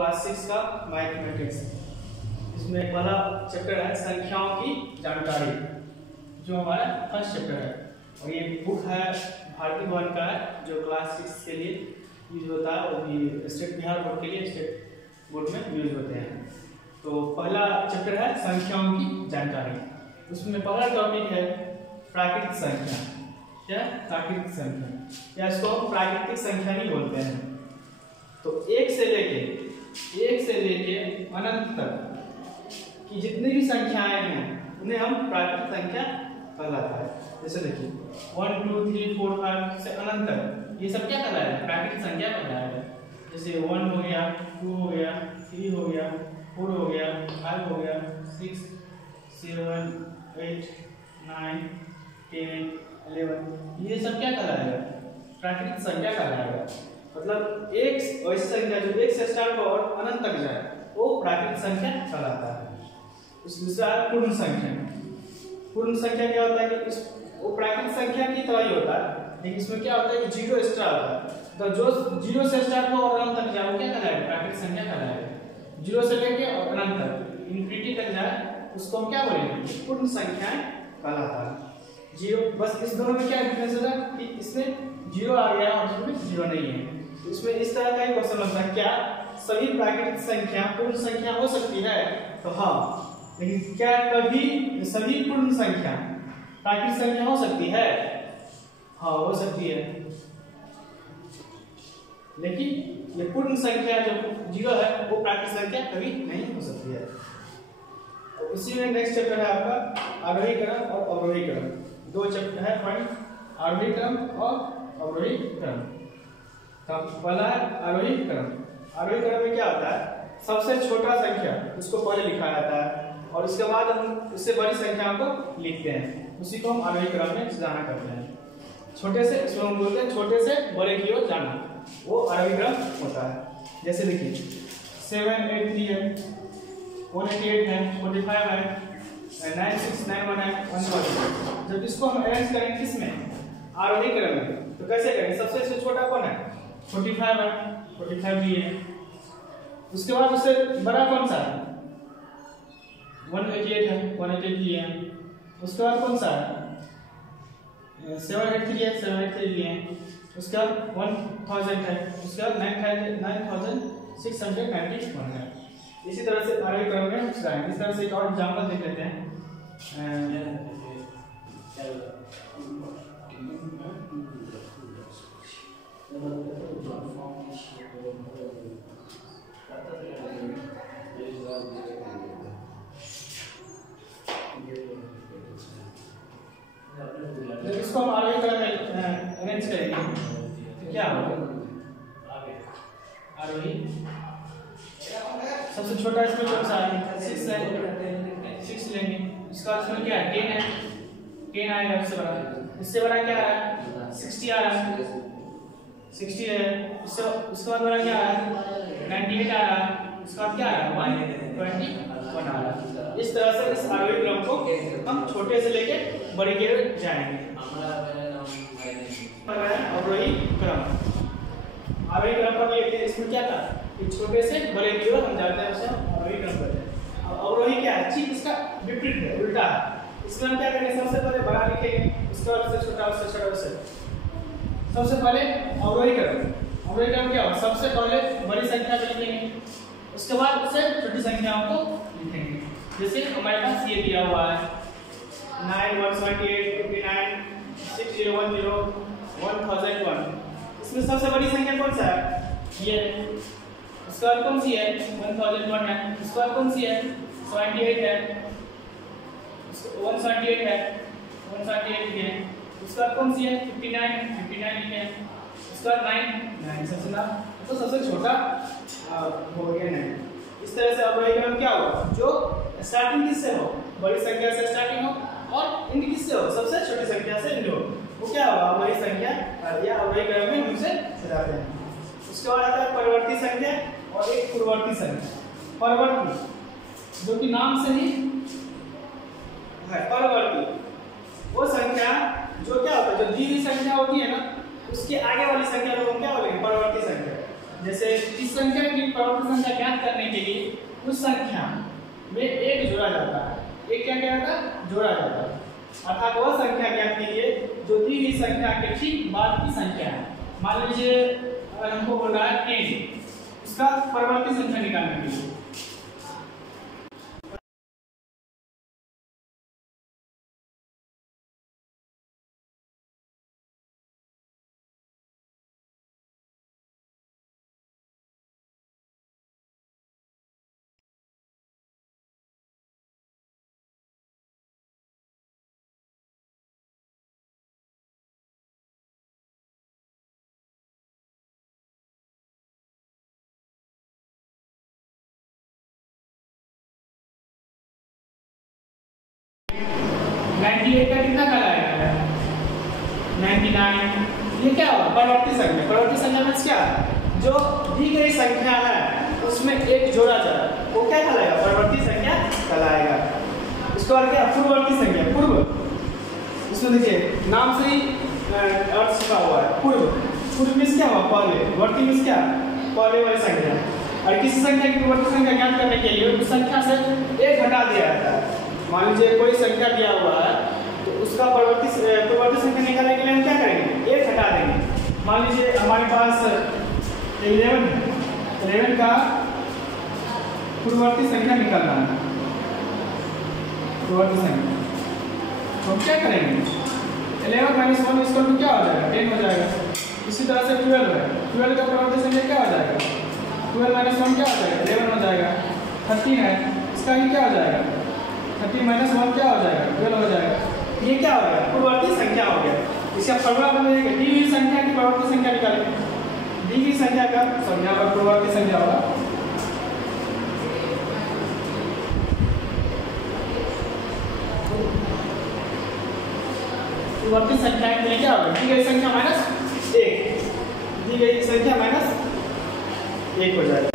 Class 6 का mathematics. इसमें पहला चैप्टर है संख्याओं की जानकारी, जो हमारा फर्स्ट चैप्टर है। और ये बुक है भारती भवन का है, जो क्लास 6 के लिए यूज होता है। वो भी स्टेट बिहार बोर्ड के लिए स्टेट बोर्ड में यूज होते हैं। तो पहला चैप्टर है संख्याओं की जानकारी। उसमें पहला टॉपिक है प्राकृतिक संख्या। क्या? प्राकृतिक संख्या, या इसको हम प्राकृतिक संख्या ही बोलते हैं। तो एक से लेके अनंत तक की जितनी भी संख्याएं हैं उन्हें हम प्राकृतिक संख्या कहलाता है। जैसे देखिए 1 2 3 4 5 से अनंत तक, ये सब क्या कहलाएगा? प्राकृतिक संख्या कहलाएगा। जैसे 1 हो गया, 2 हो गया, 3 हो गया, 4 हो गया, 5 हो गया, 6 7 8 9 10 11, ये सब क्या कहलाएगा? प्राकृतिक संख्या कहलाएगा। मतलब एक ऐसी संख्या जो एक से स्टार्ट हो और अनंत तक जाए, वो प्राकृतिक संख्या कहलाता है। दूसरा पूर्ण संख्या। पूर्ण संख्या क्या होता है कि वो प्राकृतिक संख्या की तरह ही होता है, लेकिन इसमें क्या होता है कि जीरो एक्स्ट्रा होता है। तो जो जीरो से स्टार्ट हो और अनंत तक जाए, वो क्या कहलाएगा? प्राकृतिक संख्या कहलाएगा। जीरो से लेके और अनंत तक, इन्फिनिटी तक जाए, उसको हम क्या बोलेंगे? पूर्ण संख्या कहलाता है। जीरो, बस इस दोनों में क्या डिफरेंस होता है कि इसमें जीरो आ गया और इसमें जीरो नहीं है। इसमें इस तरह का ही क्वेश्चन होता है, क्या सभी प्राकृतिक संख्या पूर्ण संख्या हो सकती है? तो हाँ, लेकिन क्या कभी सभी पूर्ण संख्या प्राकृतिक संख्या हो सकती है? हाँ, हो सकती है। लेकिन ये पूर्ण संख्या जो जीरो है, वो प्राकृतिक संख्या कभी नहीं हो सकती है। तो इसी में नेक्स्ट चैप्टर है आपका आरोही क्रम और अवरोही क्रम। दो चैप्टर है पॉइंट, आरोही क्रम और अवरोही क्रम। तो पहला है आरोही क्रम। आरोही क्रम में क्या होता है? सबसे छोटा संख्या उसको पहले लिखा जाता है और उसके बाद हम उससे बड़ी संख्या को लिखते हैं। उसी को हम आरोही क्रम में जाना करते हैं। छोटे से, इसको हम बोलते हैं छोटे से बड़े की ओर जाना, वो आरोही क्रम होता है। जैसे देखिए 783 है, 188 है, 45 है, 9691 है, 1000। जब इसको हम अरेंज करेंगे किसमें? आरोही क्रम में, तो कैसे करेंगे? सबसे छोटा कौन है? 45 है, 45 भी है। उसके बाद उससे बड़ा कौन सा है? 188 है, 188 भी है। उसके बाद कौन सा है? 783 है, 783 भी है। उसके बाद 1000 है, उसके बाद 9691 है। इसी तरह से आरोही क्रम में जाएंगे। इस तरह से एक और एग्जांपल देख लेते हैं। जब इसको हम आरोही क्रम में अरेंज करेंगे तो क्या होगा? आरोही सबसे छोटा इसमें कौन सा है? 6 है, 6 लेंगे। इसका इसमें क्या है? 10 है, 10 आएगा। इससे बड़ा क्या आ रहा है? 60 आ रहा है, 60 है। उसके बाद बड़ा क्या आ रहा है? 98 आ रहा है। उसके बाद क्या आ रहा है? 121 आ रहा है। इस तरह से इस आरोही क्रम को हम छोटे से लेके बड़े की ओर जाएंगे। अवरोही क्रम। आरोही क्रम पर इसमें क्या था कि छोटे से बड़े की ओर हम जाते हैं, उसे अवरोही क्रम कहते हैं। अब अवरोही क्या है? ठीक इसका विपरीत है, उल्टा है। इसमें हम क्या करेंगे? सबसे पहले बड़ा लिखेंगे, उसके बाद उससे छोटा, उससे छोटा, उससे सबसे पहले अवरोही क्रम। अवरोही क्रम क्या होगा? सबसे पहले बड़ी संख्या को लिखेंगे, उसके बाद उससे छोटी संख्याओं को लिखेंगे। जैसे हमारे पास ये दिया हुआ है 9 178 59 6010 1001। इसमें सबसे बड़ी संख्या कौन सा है? ये। उसके बाद कौन सी है? 1001 है। उसके बाद कौन सी है? 78 है, 178 है, 178 लिखे। उसके बाद कौन सी है? 59 लिखे। उसके बाद 9 सबसे ना, तो सबसे छोटा हो गया 9। इस तरह से अवरोही क्रम क्या होगा? जो स्टार्टिंग किससे हो? बड़ी संख्या से स्टार्टिंग हो और एंड किससे हो? सबसे छोटी संख्या से एंड हो। वो क्या होगा? अवरोही संख्या या अवरोही क्रम में उनसे सजाते हैं। उसके बाद आता है परिवर्ती संख्या और एक पूर्ववर्ती संख्या। परिवर्ती जो कि नाम से ही है, परिवर्ती वो संख्या जो क्या होता है? जो दी हुई संख्या होती है ना, उसके आगे वाली संख्या को हम क्या बोलेंगे? परिवर्ती संख्या। जैसे इस संख्या की प्रवर्ती संख्या ज्ञात करने के लिए उस संख्या में एक जोड़ा जाता है, एक क्या क्या जाता है, जोड़ा जाता है, अर्थात वह संख्या ज्ञात कीजिए जो दी हुई संख्या के ठीक बाद की संख्या है। मान लीजिए अगर हमको बोल रहा है 10, इसका परिवर्ती संख्या निकालने के लिए का कितना कहलाएगा, 99। ये क्या होगा, परिवर्ती संख्या। परिवर्ती संख्या में क्या, जो दी गई संख्या है उसमें एक जोड़ा जाए वो क्या कहलाएगा, परिवर्ती संख्या कहलाएगा। इसको और क्या, पूर्ववर्ती संख्या। पूर्व, इसमें देखिए नाम से ही अर्थ छुपा हुआ है। पूर्व, पूर्व में क्या हुआ, पहले। वर्ती में क्या, पहले वाली संख्या। और किसी संख्या की पूर्ववर्ती संख्या ज्ञात करने के लिए उस संख्या से एक घटा दिया जाता है। मान लीजिए कोई संख्या दिया हुआ है तो उसका पूर्ववर्ती संख्या निकालने के लिए हम क्या करेंगे, एक हटा देंगे। मान लीजिए हमारे पास 11 है, 11 का पूर्ववर्ती संख्या निकालना है, पूर्ववर्ती संख्या। तो हम क्या करेंगे, 11 माइनस 1 इसका तो क्या हो जाएगा, 10 हो जाएगा। इसी तरह से 12 है, 12 का पूर्ववर्ती संख्या क्या हो जाएगा, 12 माइनस 1 क्या हो जाएगा, 11 हो जाएगा। 13 है, इसका ही क्या हो जाएगा, 13 माइनस 1 क्या हो जाएगा, 12 हो जाएगा। ये क्या हो गया, पूर्ववर्ती संख्या हो गया। इसका फॉर्मूला बनाएंगे, दी हुई संख्या की पूर्ववर्ती संख्या निकालेंगे। दी हुई संख्या का संख्या पर पूर्ववर्ती संख्या होगा, पूर्ववर्ती संख्या के लिए क्या होगा, दी गई संख्या माइनस 1, दी गई संख्या माइनस 1 हो जाएगा।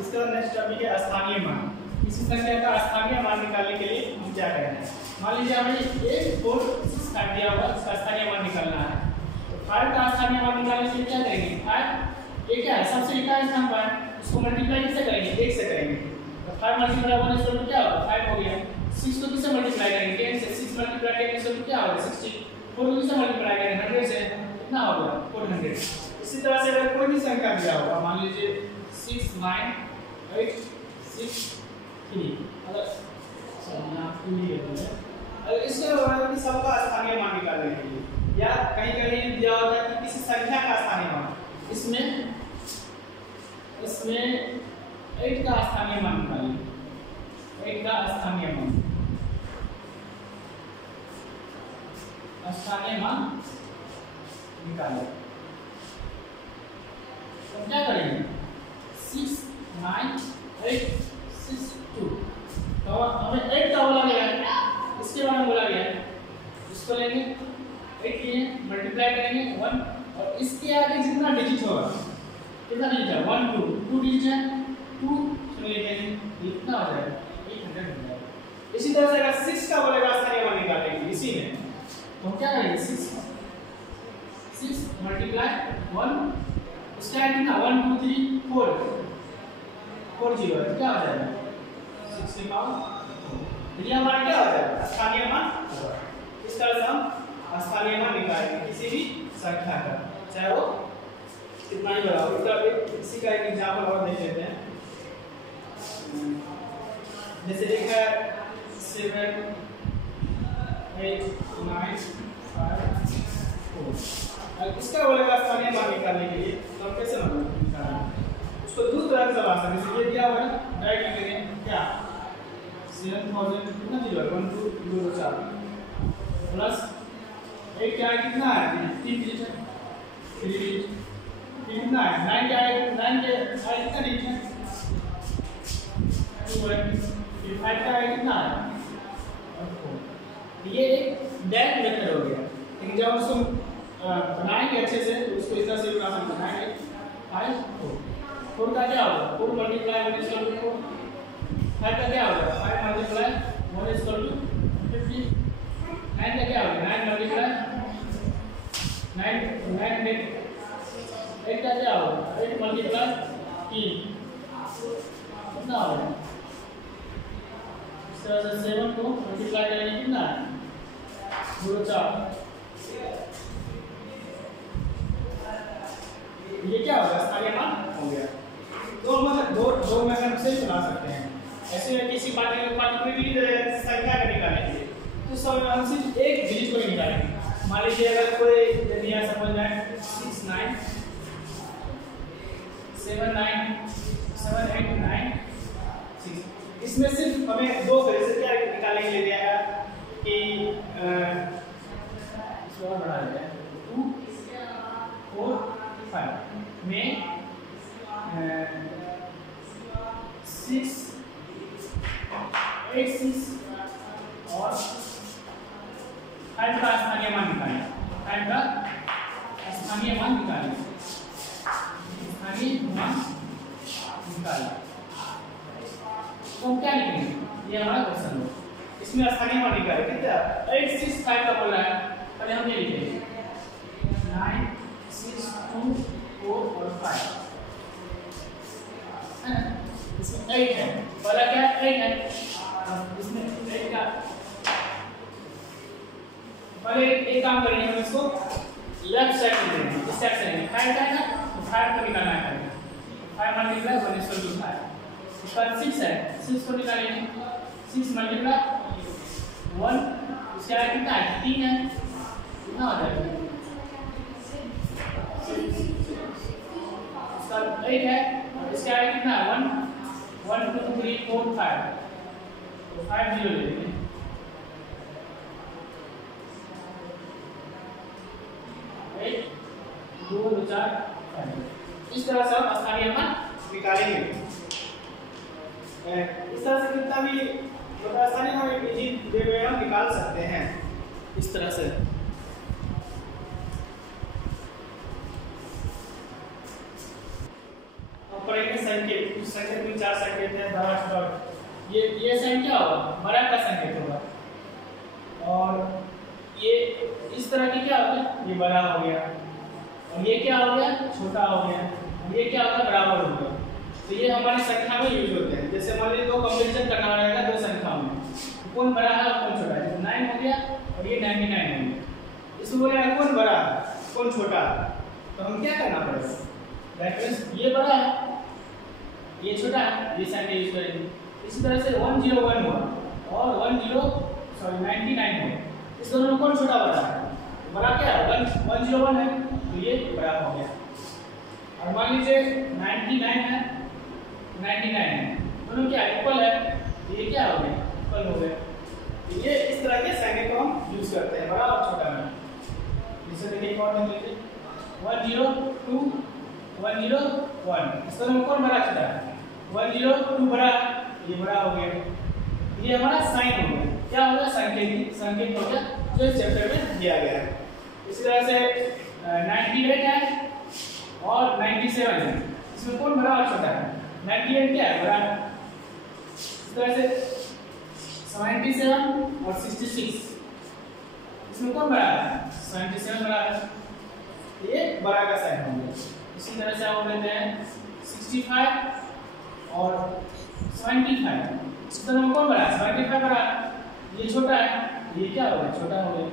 इसका नेक्स्ट टॉपिक है स्थानीय मान। इसी संख्या का स्थानीय मान निकालने के लिए हम क्या करेंगे, मान लीजिए हमें 1 4 6 काट दिया हुआ, इसका स्थानीय मान निकालना है। तो 5 का स्थानीय मान निकालने के लिए क्या करेंगे, 5 ये क्या है, सबसे इकाई स्थान पर है, इसको मल्टीप्लाई किससे करेंगे, 1 से करेंगे। तो 5 मल्टीप्लाई 1 इसको क्या होगा, 5 हो गया। 6 को किससे मल्टीप्लाई करेंगे, 10 से। 6 मल्टीप्लाई करेंगे इसको क्या होगा, 60। 4 को किससे मल्टीप्लाई करेंगे, 100 से, कितना होगा, 400। इसी तरह से अगर कोई भी संख्या दिया होगा, मान लीजिए 6 9 8 6 3, अगर इसके सबका स्थानीय मान निकालने के लिए, या कहीं कहीं दिया होता है कि किसी संख्या का स्थानीय मान, इसमें 8 का स्थानीय मान निकालिए। 8 का स्थानीय मान निकालिए। तो क्या करेंगे, 6 9 8 6 2, तो हमें 8 का बोला गया है, इसके बारे में बोला गया है, इसको लेंगे 8 लिए मल्टीप्लाई करेंगे 1, और इसके आगे जितना डिजिट होगा, कितना डिजिट है, 1 2 डिजिट है, 2 सुनिए कितना हो जाएगा, 800 हो जाएगा। इसी तरह से अगर 6 का बोलेगा स्थानीय मान निकालेंगे इसी में, तो हम क्या करेंगे, 6 मल्टीप्लाई 1, उसके आगे कितना, 1 2 3 4 4 0 है, क्या हो जाएगा, 60 पावर। ये हमारा क्या हो जाएगा, स्थानीय मान। इस तरह से हम स्थानीय मान निकालेंगे किसी भी संख्या का, चाहे वो कितना ही बड़ा हो। इसी का एक एग्जांपल और देख लेते हैं। जैसे एक है 7 8 9 5 4, इसका बोलेगा स्थानीय मान निकालने के लिए, तो हम कैसे निकालेंगे, उसको दो तरह से ला सकते हैं। ये दिया हुआ है, डायरेक्ट करेंगे क्या, 7000 कितना 0 1 2 2 4 प्लस 8 क्या है, कितना है, 3 डिजिट है, 3 डिजिट, कितना है, 9 क्या है, 9 के आगे कितना डिजिट है, 2 है, 5 का है कितना है, 4। ये एक डायरेक्ट मेथड हो गया, लेकिन जब उसको बनाएंगे अच्छे से तो उसको इस तरह से बना सकते हैं, 5 4 का क्या होगा, 4 मल्टीप्लाई 1 इक्वल टू 4, 5 का क्या होगा, 5 मल्टीप्लाई 1 इक्वल टू 8 मल्टीप्लाई 3 कितना हो गया? इस तरह से 7 को मल्टीप्लाई करेंगे कितना है? 0 4। ये क्या होगा? स्थानीय मान हो गया। दो में हम से बना सकते हैं। ऐसे किसी पार्टिकुलर संख्या का निकालने के लिए तो सब हम सिर्फ एक डिजिट को निकालेंगे। मान लीजिए अगर कोई यदि यहाँ समझ जाए 6 9 7 9 7 8 9 6, इसमें सिर्फ हमें दो तरह से क्या निकालने के लिए दिया है कि इसको बढ़ा देते हैं 2 4 5 में 6 8 6 और 5 का स्थानीय मान निकालें। 5 का स्थानीय मान निकालें। स्थानीय मान निकालें तो क्या लिखेंगे? ये हमारा क्वेश्चन है। इसमें स्थानीय मान निकालें कितना? 8 6 5 का बोल रहा है। पहले हम ये लिखेंगे 9 6 2 4 और 5 है ना? इसमें 8 है। पहला क्या 8 है? इसमें 8 का पहले एक काम करेंगे, हम इसको लेफ्ट साइड में लेंगे, इस साइड से लेंगे। 5 का है ना, तो 5 को निकालना है। 5 मल्टीप्लाई 1 इक्वल टू 5। इसका 6 है, 6 को निकालेंगे। 6 मल्टीप्लाई 1 इसका कितना है? 3 है। कितना हो जाएगा? इसका 8 है, इसका कितना है? 1 1 2 3 4 5, तो 5 0 ले लेंगे। दो 4 5। इस तरह से हम स्थानीय मान निकालेंगे। इस तरह से कितना भी स्थानीय मान इजी वे में हम निकाल सकते हैं इस तरह से। अब पढ़ेंगे संकेत। कुछ संकेत में 4 संकेत हैं, बड़ा छोटा। ये संख्या होगा, बड़ा का संकेत होगा, और ये इस तरह की क्या होगा? ये बड़ा हो गया, और ये क्या हो गया? छोटा हो गया, और ये क्या होगा? बराबर हो गया। तो ये हमारी संख्या में यूज होते हैं। जैसे मान लीजिए दो कंपैरिजन करना रहेगा दो संख्याओं में, कौन बड़ा है और कौन छोटा है। 9 हो गया और ये 99 हो गया। इसमें बोले कौन बड़ा है कौन छोटा है, तो हम क्या करना पड़ेगा? रेफरेंस ये बड़ा है ये छोटा है, ये संख्या यूज करेंगे। इसी तरह से 101 हुआ और 99 हुआ। इस दोनों में कौन छोटा बड़ा है? बड़ा क्या है? 101 है, तो ये बड़ा हो गया। और मान लीजिए 99 है 99 है, दोनों क्या इक्वल है, तो ये क्या हो गया? इक्वल हो गया। तो ये इस तरह के संख्या को हम यूज करते हैं, बड़ा और छोटा में। जैसे देखिए एक और देख लीजिए 102 101, इस दोनों में कौन बड़ा छोटा है? 102 बड़ा, ये बड़ा हो गया। ये हमारा साइन हो गया। क्या होगा? संकेत हो गया जो इस चैप्टर में दिया गया है। इसी तरह से 98 है और 97 है, इसमें कौन बड़ा और छोटा है? 98 क्या है? बड़ा है। इस तरह से 77 और 66, इसमें कौन बड़ा है? 77 बड़ा है, ये बड़ा का साइन हो गया। इसी तरह से हम लेते हैं 65 और 75, इस दोनों में कौन बड़ा है? 75 बड़ा है, ये छोटा है, ये क्या हो गया? छोटा हो गया।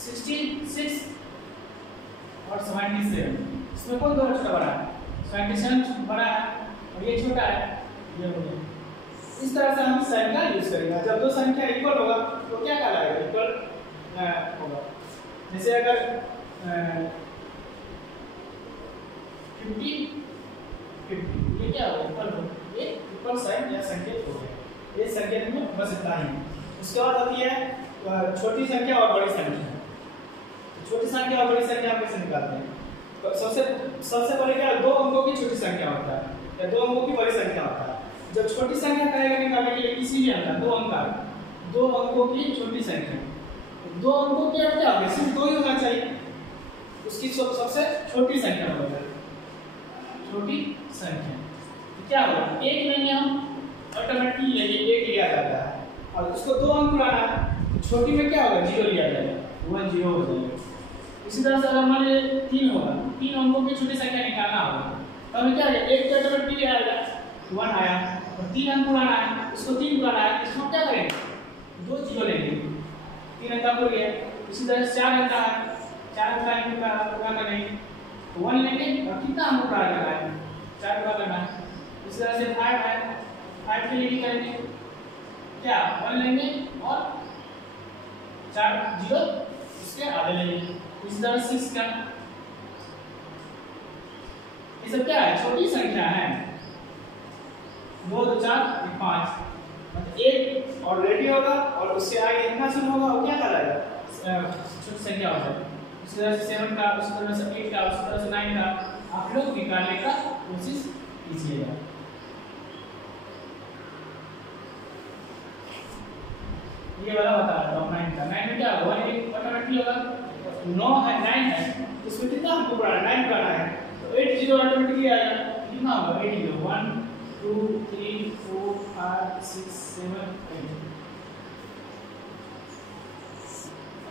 66 और 77, इसमें कौन दोनों छोटा बड़ा है? 77 बड़ा है और ये छोटा है, ये हो गया। इस तरह से हम संख्या यूज करेंगे। जब दो संख्या इक्वल होगा तो क्या कहलाएगा? इक्वल होगा। जैसे अगर 50 ये क्या होगा? इक्वल होगा, ये इक्वल साइन या संकेत हो गया। ये संकेत में बस इतना ही। उसके बाद आती है छोटी संख्या और बड़ी संख्या। छोटी संख्या और बड़ी संख्या कैसे निकालते हैं? तो सबसे पहले क्या, दो अंकों की छोटी संख्या होता है या दो अंकों की बड़ी संख्या होता है। जब छोटी संख्या कहेगा निकालने के लिए किसी भी अंक दो अंकों की छोटी संख्या, दो अंकों की क्या होगा? सिर्फ दो ही होना चाहिए, उसकी सबसे छोटी संख्या होगा। छोटी संख्या क्या होगा? एक लेंगे हम, ऑटोमेटिकली लेंगे एक लिया जाता है, और उसको दो अंक लाना है, छोटी में क्या होगा? 0 लिया जाएगा, 10 हो जाएगा। इसी तरह से अगर मान लीजिए 3 होगा, 3 अंकों की छोटी संख्या निकालना होगा, तो हमें क्या है, एक तो ऑटोमेटिकली आएगा 1 आया, और 3 अंक पुराना है, उसको 3 पुराना है, इसको क्या करेंगे, 2 जीरो लेंगे, 3 अंक हो गया। इसी तरह से 4 अंक है, 4 अंक का पुराना नहीं, 1 लेंगे और कितना अंक पुराना करना है, 4 पुराना करना है। इसी तरह से 5 है, 5 के लिए भी करेंगे क्या, 1 लेंगे और 4 जीरो इसके आगे लेंगे। इसी तरह 6 का, ये सब क्या है, छोटी संख्या है, 2 2 4 5, मतलब 1 ऑलरेडी होगा और उससे आगे इतना शुरू होगा, वो क्या कहलाएगा, छोटी संख्या हो जाएगी। इसी तरह से 7 का, उसी तरह से 8 का, उसी तरह से 9 का आप लोग निकालने का कोशिश कीजिएगा। ये वाला बता रहा हूँ 9 का, 9 में क्या होगा, 1 ऑटोमेटिकली होगा, 9 है 9 है, इसमें कितना हमको पुराना 9 पुराना है, तो 8 जीरो ऑटोमेटिकली आएगा, कितना होगा 8 जीरो, 1 2 3 4 5 6 7 8।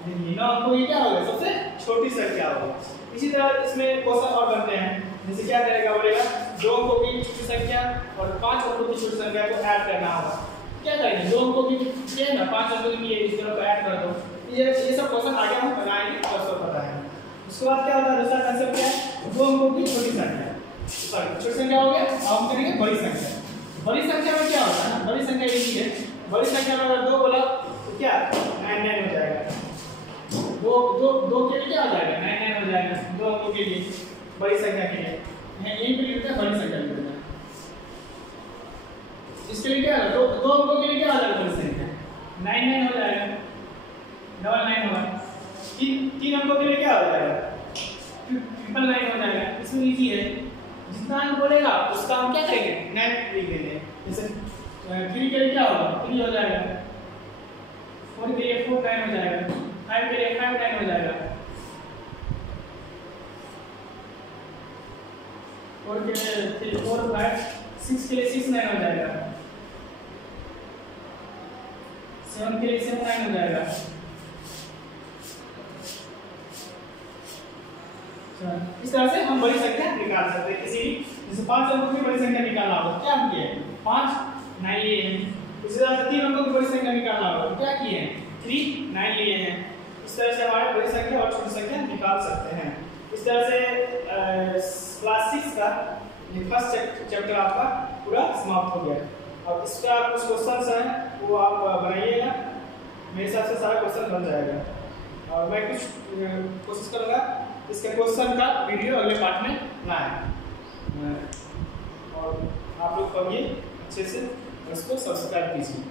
ये 9 को ये क्या होगा, सबसे छोटी संख्या होगा। इसी तरह इसमें क्वेश्चन और बनते हैं, जैसे क्या करेगा, बोलेगा 2 अंकों की छोटी संख्या और 5 अंकों की छोटी संख्या को ऐड करना होगा। क्या करेंगे, 2 अंकों की क्या ना 5 अंकों की इस तरह को ऐड कर दो, ये सब क्वेश्चन आगे हम बनाएंगे, दोस्तों पता है। उसके बाद क्या होता है, दूसरा कंसेप्ट क्या है, 2 अंकों की छोटी संख्या, सॉरी छोटी संख्या हो गया, अब हम करेंगे बड़ी संख्या। बड़ी संख्या में क्या होता है ना, बड़ी संख्या ये है, बड़ी संख्या में अगर 2 बोला तो क्या 9 9 हो जाएगा, 2 के लिए क्या हो जाएगा, 9 9 हो जाएगा, 2 अंकों के लिए बड़ी संख्या के लिए, यहीं पे लिखते हैं बड़ी संख्या लिखते हैं। इसके लिए क्या है, 2 अंकों के लिए क्या हो जाएगा, बड़ी संख्या 9 9 हो जाएगा, 9 होगा। 3 अंकों के लिए क्या हो जाएगा, 9 हो जाएगा। इसमें इजी है, जितना अंक बोलेगा उसका हम क्या करेंगे, 9 लिख देंगे। जैसे 3 के लिए क्या होगा, 3 हो जाएगा, 4 के लिए 4 9 हो जाएगा, 5 के लिए 5 9 हो जाएगा, 4 के लिए 3 4 5, 6 के लिए 6 9 हो जाएगा, 7 के लिए 7 9 हो जाएगा। इस तरह से हम बड़ी संख्या निकाल सकते हैं किसी भी, जैसे 5 अंकों की बड़ी संख्या निकालना होगा, क्या हम किए 5 9 लिए हैं। इसी तरह से 3 अंकों की बड़ी संख्या निकालना होगा, क्या किए हैं 3 9 लिए हैं। इस तरह से हमारे बड़ी संख्या और छोटी संख्या निकाल सकते हैं। इस तरह से क्लास 6 का ये फर्स्ट चैप्टर आपका पूरा समाप्त हो गया। अब इसका कुछ क्वेश्चंस हैं वो आप बनाइएगा, मेरे हिसाब से सारा क्वेश्चन बन जाएगा और मैं कुछ कोशिश करूँगा इसके क्वेश्चन का वीडियो अगले पार्ट में लाएं और आप लोग पढ़िए अच्छे से, उसको सब्सक्राइब कीजिए।